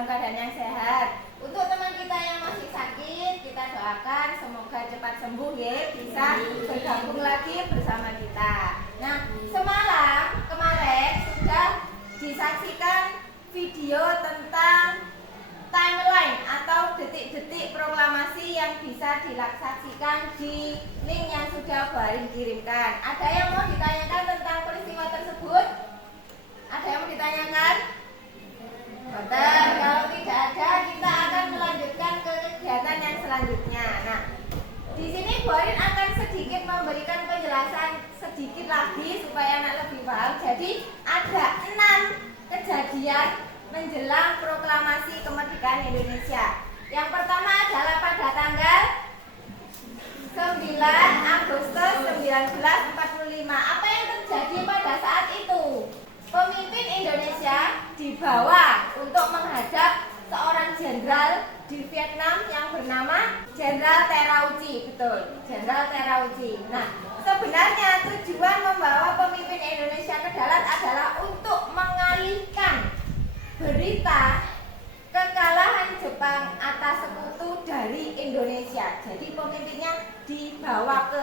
dalam keadaan yang sehat. Untuk teman kita yang masih sakit, kita doakan semoga cepat sembuh ya, bisa bergabung lagi bersama kita. Nah, semalam kemarin sudah disaksikan video tentang timeline atau detik-detik proklamasi yang bisa dilaksanakan di link yang sudah Barin kirimkan. Ada yang mau ditanyakan tentang peristiwa tersebut? Ada yang mau ditanyakan? Betul, kalau tidak ada kita akan melanjutkan ke kegiatan yang selanjutnya. Nah, di sini Barin akan sedikit memberikan penjelasan sedikit lagi supaya anak lebih paham. Jadi ada 6 kejadian menjelang proklamasi kemerdekaan Indonesia. Yang pertama adalah pada tanggal 9 Agustus 1945. Apa yang terjadi pada saat itu? Pemimpin Indonesia dibawa untuk menghadap seorang jenderal di Vietnam yang bernama Jenderal Terauchi. Betul, Jenderal Terauchi. Nah, sebenarnya tujuan membawa pemimpin Indonesia ke darat adalah untuk mengalihkan berita kekalahan Jepang atas sekutu dari Indonesia. Jadi pemimpinnya dibawa ke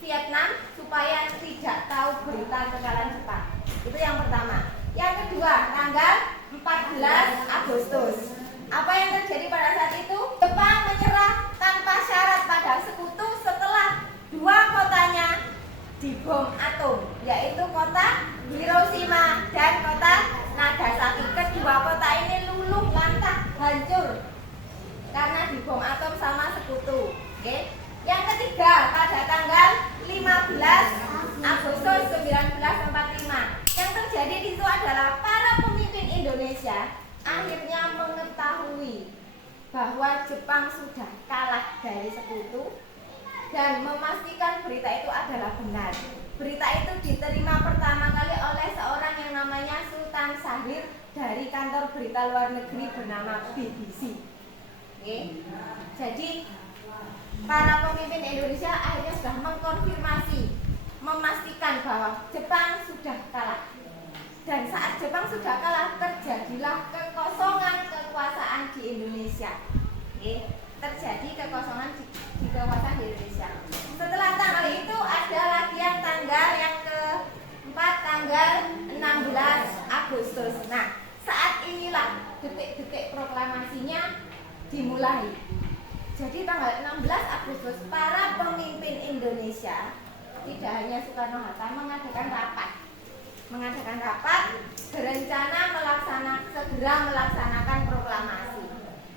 Vietnam supaya tidak tahu berita kekalahan Jepang. Itu yang pertama. Yang kedua, tanggal 14 Agustus. Apa yang terjadi pada saat itu? Jepang menyerah tanpa syarat pada sekutu setelah 2 kotanya dibom atom, yaitu kota Hiroshima dan kota Nagasaki. Kedua kota ini luluh lantak, hancur karena dibom atom sama sekutu. Oke. Yang ketiga, pada tanggal 15 Agustus 1945. Yang terjadi di situ adalah para pemimpin Indonesia akhirnya mengetahui bahwa Jepang sudah kalah dari sekutu dan memastikan berita itu adalah benar. Berita itu diterima pertama kali oleh seorang yang namanya Sultan Syahrir dari kantor berita luar negeri bernama BBC. Oke. Jadi para pemimpin Indonesia akhirnya sudah mengkonfirmasi, memastikan bahwa Jepang sudah kalah. Dan saat Jepang sudah kalah, terjadilah kekosongan kekuasaan di Indonesia. Oke. Terjadi kekosongan di kekuasaan di Indonesia. Setelah tanggal itu ada lagi yang tanggal yang keempat, tanggal 16 Agustus. Nah, saat inilah detik-detik proklamasinya dimulai. Jadi tanggal 16 Agustus para pemimpin Indonesia, tidak hanya Soekarno-Hatta, mengadakan rapat berencana segera melaksanakan proklamasi.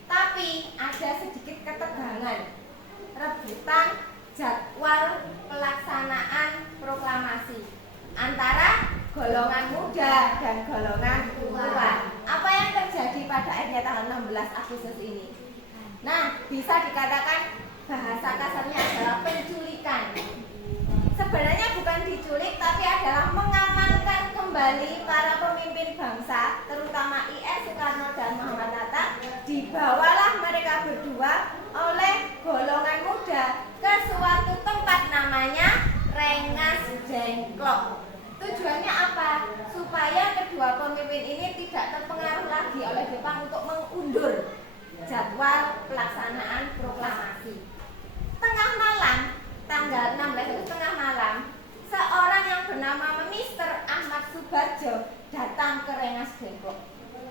Tapi ada sedikit ketegangan, rebutan jadwal pelaksanaan proklamasi antara golongan muda dan golongan tua. Apa yang terjadi pada akhirnya tanggal 16 Agustus ini? Nah, bisa dikatakan bahasa kasarnya adalah penculikan. Sebenarnya bukan diculik, tapi adalah mengamankan kembali para pemimpin bangsa, terutama I.S. Soekarno dan Muhammad Hatta. Dibawalah mereka berdua oleh golongan muda ke suatu tempat namanya Rengas Dengklok. Tujuannya apa? Supaya kedua pemimpin ini tidak terpengaruh lagi oleh Jepang untuk mengundur jadwal pelaksanaan proklamasi. Tengah malam, tanggal 16 itu tengah malam, seorang yang bernama Mr. Ahmad Subarjo datang ke Rengas Dengklok.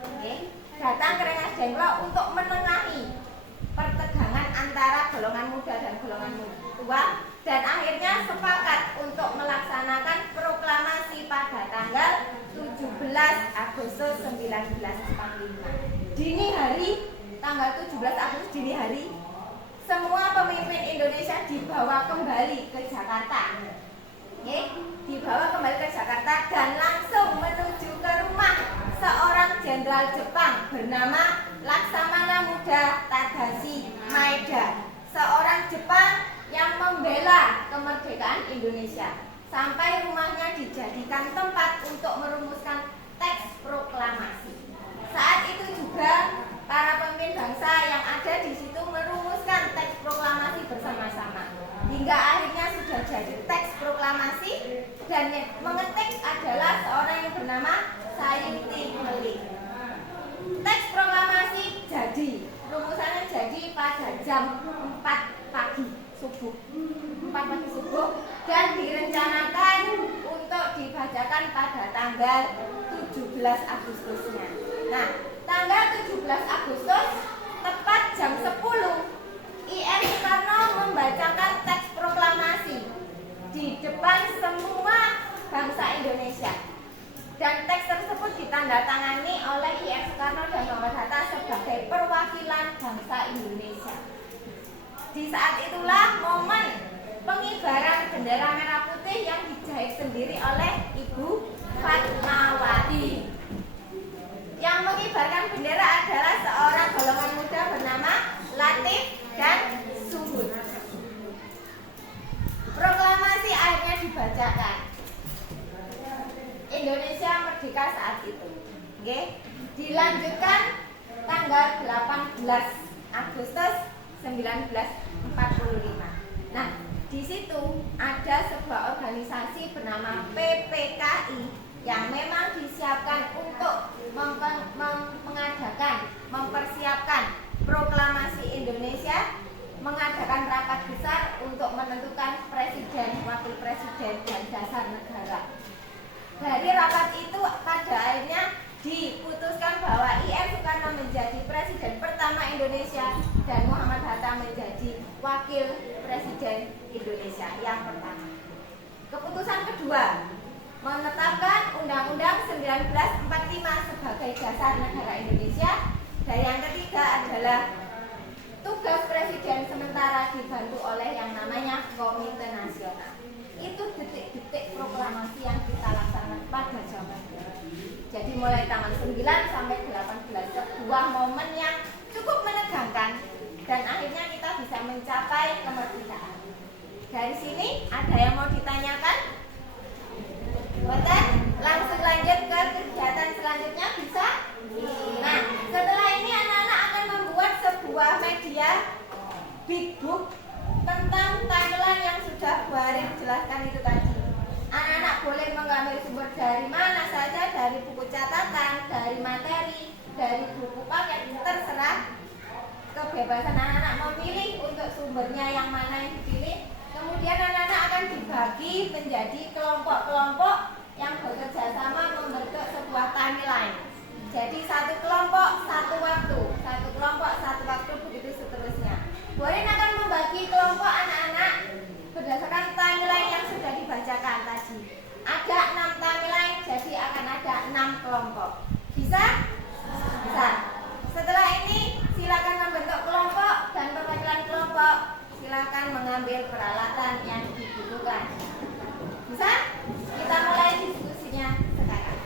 Oke, datang ke Rengas Dengklok untuk menengahi pertegangan antara golongan muda dan golongan tua, dan akhirnya sepakat untuk melaksanakan proklamasi pada tanggal 17 Agustus 1945. Dini hari, tanggal 17 Agustus dini hari, semua pemimpin Indonesia dibawa kembali ke Jakarta. Oke, dibawa kembali ke Jakarta dan langsung menuju ke rumah seorang jenderal Jepang bernama Laksamana Muda Tadashi Maeda, seorang Jepang yang membela kemerdekaan Indonesia. Sampai rumahnya dijadikan tempat untuk merumuskan teks proklamasi. Saat itu juga para pemimpin bangsa yang ada di situ merumuskan teks proklamasi bersama-sama. Hingga akhirnya sudah jadi teks proklamasi, dan yang mengetik adalah seorang yang bernama Sayuti Melik. Teks proklamasi jam 4 pagi subuh. 4 pagi subuh, dan direncanakan untuk dibacakan pada tanggal 17 Agustusnya. Nah, tanggal 17 Agustus tepat jam 10 IM Soekarno membacakan teks proklamasi di depan semua bangsa Indonesia. Dan teks tersebut ditandatangani oleh IM Soekarno dan Muhammad Hatta sebagai perwakilan bangsa Indonesia. Di saat itulah momen pengibaran bendera merah putih yang dijahit sendiri oleh Ibu Fatmawati. Yang mengibarkan bendera adalah seorang golongan muda bernama Latif dan Suhud. Proklamasi akhirnya dibacakan. Indonesia merdeka saat itu. Oke. Dilanjutkan tanggal 18 Agustus 1945. Nah, di situ ada sebuah organisasi bernama PPKI yang memang disiapkan untuk mempersiapkan proklamasi Indonesia, mengadakan rapat besar untuk menentukan presiden, wakil presiden, dan dasar negara. Dari rapat itu pada akhirnya diputuskan bahwa IM Soekarno menjadi presiden pertama Indonesia dan Muhammad Hatta menjadi wakil presiden Indonesia yang pertama. Keputusan kedua, menetapkan Undang-Undang 1945 sebagai dasar negara Indonesia. Dan yang ketiga adalah tugas presiden sementara dibantu oleh yang namanya Komite Nasional. Itu detik-detik proklamasi yang kita laksanakan pada zaman itu. Jadi mulai tanggal 9 sampai 18, sebuah momen yang cukup menegangkan, dan akhirnya kita bisa mencapai kemerdekaan. Dari sini ada yang mau ditanyakan? Betul? Langsung lanjut ke kegiatan selanjutnya bisa? Nah, setelah ini anak-anak akan membuat sebuah media big book tentang timeline yang sudah Bu Arin jelaskan itu tadi. Anak-anak boleh mengambil sumber dari mana saja, dari buku catatan, dari materi, dari buku paket, terserah. Kebebasan anak-anak memilih untuk sumbernya yang mana yang dipilih. Kemudian anak-anak akan dibagi menjadi kelompok-kelompok yang bekerja sama membentuk sebuah timeline. Jadi satu kelompok satu waktu, satu kelompok satu waktu, begitu seterusnya. Bu Arin akan membagi kelompok anak-anak berdasarkan timeline yang sudah dibacakan tadi. Ada 6 timeline, jadi akan ada 6 kelompok. Bisa? Bisa. Setelah ini silakan membentuk kelompok dan perwakilan kelompok. Silakan mengambil peralatan yang dibutuhkan. Bisa? Kita mulai diskusinya sekarang.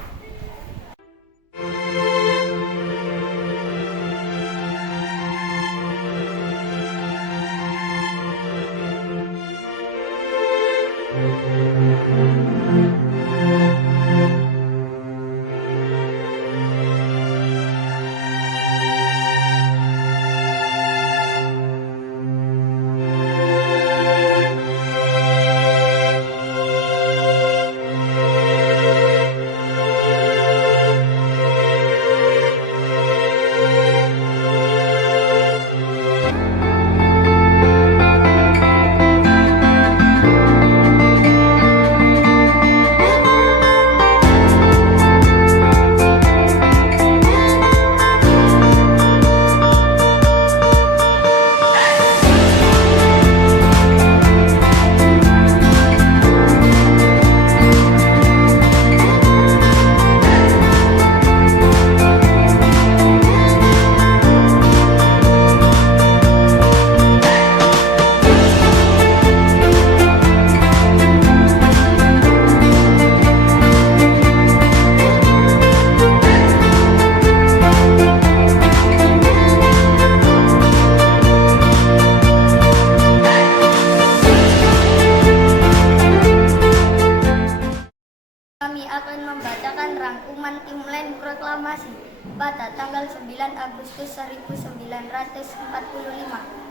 Pada tanggal 9 Agustus 1945,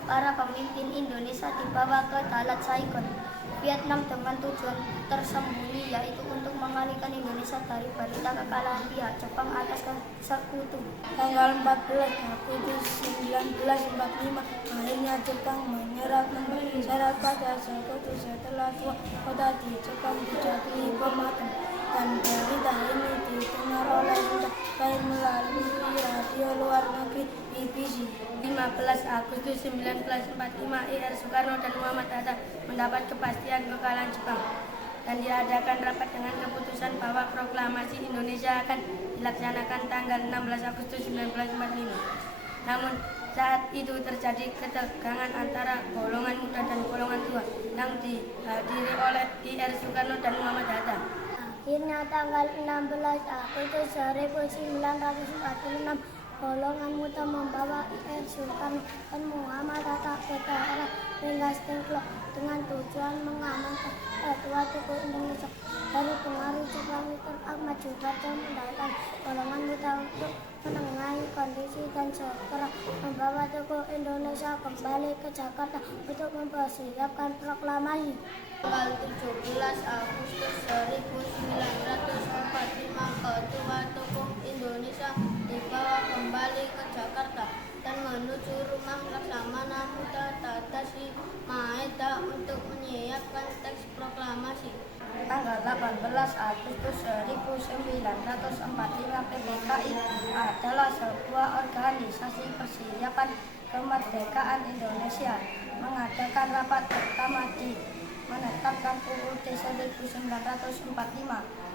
para pemimpin Indonesia dibawa ke Dalat Saigon. Vietnam dengan tujuan tersembunyi yaitu untuk mengalihkan Indonesia dari berita kekalahan pihak Jepang atas sekutu. Tanggal 14 Agustus 1945 akhirnya Jepang menyerah pada sekutu setelah dua kota di Jepang dijatuhi bom atom, dan berita ini didengar oleh duta besar melalui radio luar negeri BBC. 15 Agustus 1945 Ir Soekarno dan Muhammad Hatta mendapat kepastian kekalahan Jepang dan diadakan rapat dengan keputusan bahwa proklamasi Indonesia akan dilaksanakan tanggal 16 Agustus 1945. Namun saat itu terjadi ketegangan antara golongan muda dan golongan tua yang dihadiri oleh Ir Soekarno dan Muhammad Hatta. Akhirnya tanggal 16 Agustus 1946 golongan muda membawa Ir Soekarno dan Muhammad Hatta ke daerah Rengas Dengklok dengan tujuan mengamankan Ketua Tugu Indonesia dari pengaruh Jepang. Dr. Ahmad Subarjo mendatang golongan muda untuk menengahi kondisi dan segera membawa Tugu Indonesia kembali ke Jakarta untuk mempersiapkan proklamasi. Tanggal 17 Agustus 1945 Ketua Tugu Indonesia dibawa kembali ke Jakarta dan menuju rumah Laksamana Muda Tadashi Maeda untuk menyiapkan teks proklamasi. Tanggal 18 Agustus 1945 PPKI adalah sebuah organisasi persiapan kemerdekaan Indonesia mengadakan rapat pertama di menetapkan UUD 1945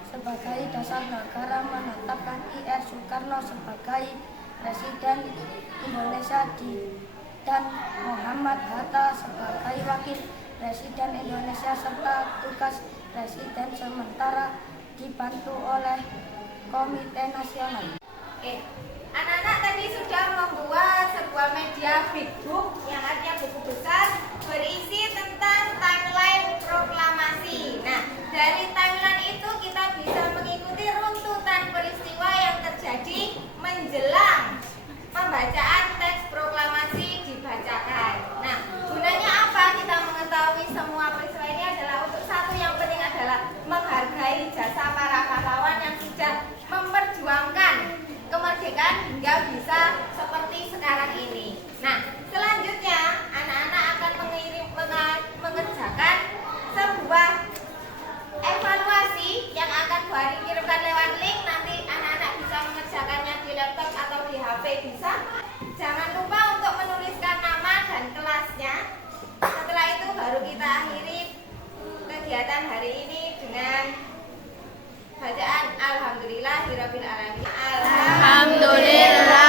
sebagai dasar negara, menetapkan Ir Soekarno sebagai Presiden Indonesia dan Muhammad Hatta sebagai Wakil Presiden Indonesia serta tugas Presiden sementara dibantu oleh Komite Nasional. Oke, anak-anak tadi sudah membuat sebuah media big book yang artinya buku besar berisi tentang timeline proklamasi. Nah, dari timeline itu kita bisa mengikuti runtutan peristiwa yang terjadi menjelang pembacaan teks proklamasi dibacakan. Nah, gunanya apa? Kita mengetahui semua peristiwa ini adalah untuk satu yang penting adalah menghargai jasa para pahlawan yang sudah memperjuangkan kemerdekaan hingga bisa seperti sekarang ini. Nah, selanjutnya anak-anak akan mengerjakan sebuah evaluasi yang akan Bu Ari kirimkan lewat link. Nanti anak-anak bisa mengerjakannya di laptop atau di HP bisa. Jangan lupa untuk menuliskan nama dan kelasnya. Setelah itu baru kita akhiri kegiatan hari ini dengan bacaan Alhamdulillahirabbil alamin. Alhamdulillah.